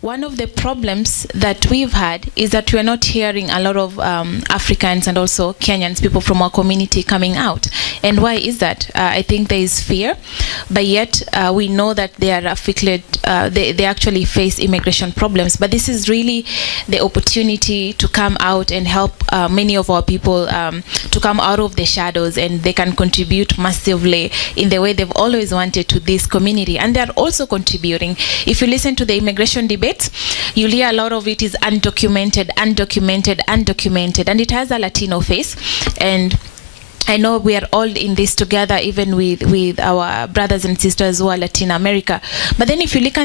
one of the problems that we've had is that we're not hearing a lot of Africans and also Kenyans, people from our community coming out. And why is that? I think there is fear, but yet we know that they are afflicted, they actually face immigration problems. But this is really the opportunity to come out and help many of our people to come out of the shadows, and they can contribute massively in the way they've always wanted to this community. And they're also contributing. If you listen to the immigration debate, you'll hear a lot of it is undocumented, and it has a Latino face. And I know we are all in this together, even with our brothers and sisters who are Latin America. But then if you look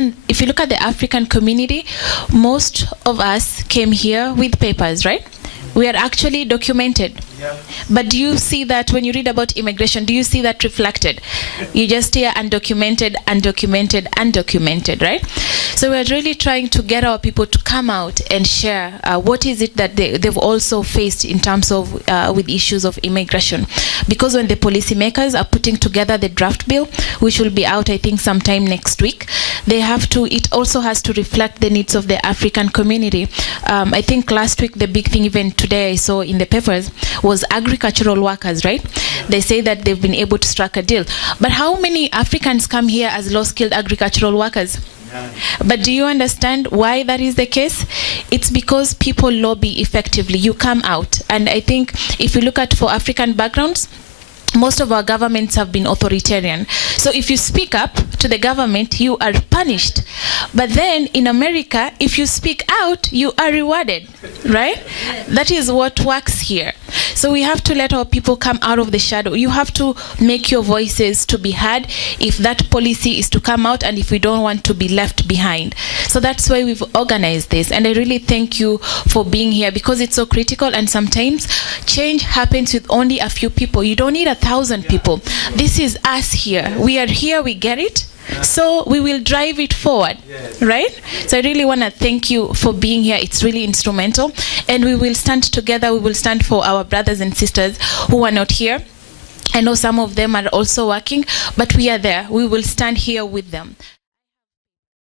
at the African community, most of us came here with papers, right? We are actually documented. Yeah. But do you see that when you read about immigration, do you see that reflected? You just hear undocumented, right? So we're really trying to get our people to come out and share what is it that they've also faced in terms of with issues of immigration. Because when the policymakers are putting together the draft bill, which will be out, I think, sometime next week, it also has to reflect the needs of the African community. I think last week, the big thing, even today I saw in the papers, was agricultural workers, right? They say that they've been able to strike a deal. But how many Africans come here as low-skilled agricultural workers? But do you understand why that is the case? It's because people lobby effectively. You come out. And I think if you look at for African backgrounds, most of our governments have been authoritarian. So if you speak up to the government, you are punished. But then in America, if you speak out, you are rewarded, right? That is what works here. So we have to let our people come out of the shadow. You have to make your voices to be heard if that policy is to come out and if we don't want to be left behind. So that's why we've organized this. And I really thank you for being here, because it's so critical, and sometimes change happens with only a few people. You don't need 1,000 people. This is us here. We are here, we get it. So we will drive it forward, right? So I really want to thank you for being here. It's really instrumental. And we will stand together. We will stand for our brothers and sisters who are not here. I know some of them are also working, but we are there. We will stand here with them.